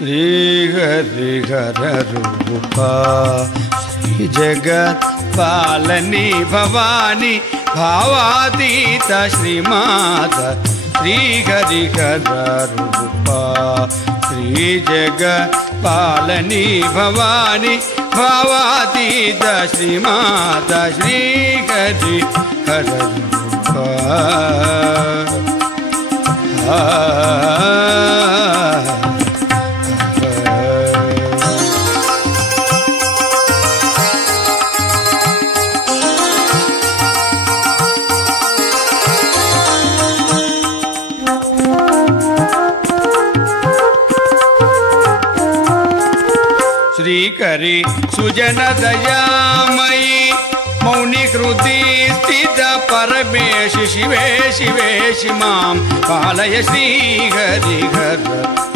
ಶ್ರೀ ಹರಿಹರ ರೂಪ ಶ್ರೀ ಜಗತ್ ಪಾಲನಿ ಭವಾನಿ ಭಾವಾತೀತ ಶ್ರೀಮಾತ ಶ್ರೀ ಹರಿಹರ ರೂಪ ಶ್ರೀ ಜಗತ್ ಪಾಲನಿ ಭವಾನಿ ಭಾವಾತೀತ ಶ್ರೀಮಾತ ಶ್ರೀ ಹರಿಹರ ರೂಪ श्रीकरी सुजन दयामयी मौनि कृति स्थित परमेश शिवे शिवे मां पालय श्री हरिहर